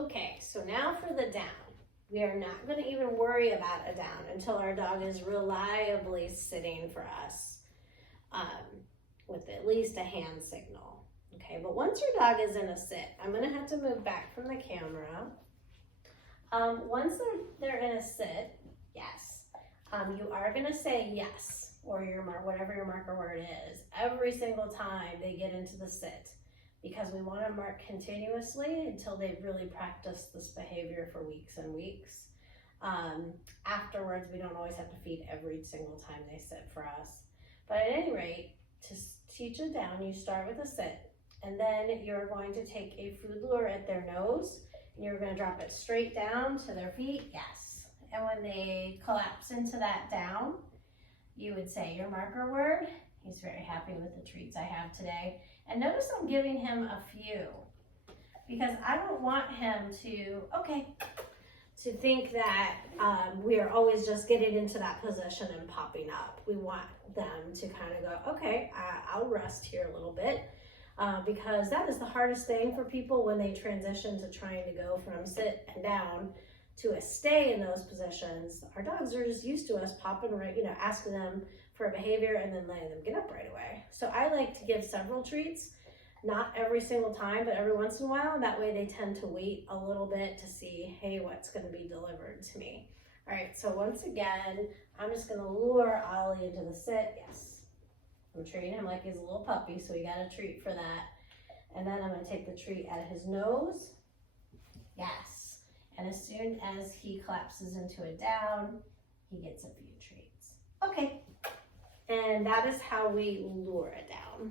Okay, so now for the down. We are not going to even worry about a down until our dog is reliably sitting for us with at least a hand signal. Okay, but once your dog is in a sit, I'm going to have to move back from the camera. Once they're in a sit, yes, you are going to say yes, or whatever your marker word is, every single time they get into the sit, because we want to mark continuously until they've really practiced this behavior for weeks and weeks. Afterwards, we don't always have to feed every single time they sit for us. But at any rate, to teach it down, you start with a sit, and then you're going to take a food lure at their nose, and you're going to drop it straight down to their feet, yes. And when they collapse into that down, you would say your marker word. He's very happy with the treats I have today. And notice I'm giving him a few, because I don't want him to think that we are always just getting into that position and popping up. We want them to kind of go, okay, I'll rest here a little bit, because that is the hardest thing for people when they transition to trying to go from sit and down to a stay in those positions. Our dogs are just used to us popping right, asking them for a behavior and then letting them get up right away. So I like to give several treats, not every single time, but every once in a while. That way they tend to wait a little bit to see, hey, what's going to be delivered to me. All right, so once again, I'm just going to lure Ollie into the sit. Yes, I'm treating him like he's a little puppy, so we got a treat for that. And then I'm going to take the treat at his nose. Yes. And as soon as he collapses into a down, he gets a few treats. Okay. And that is how we lure it down.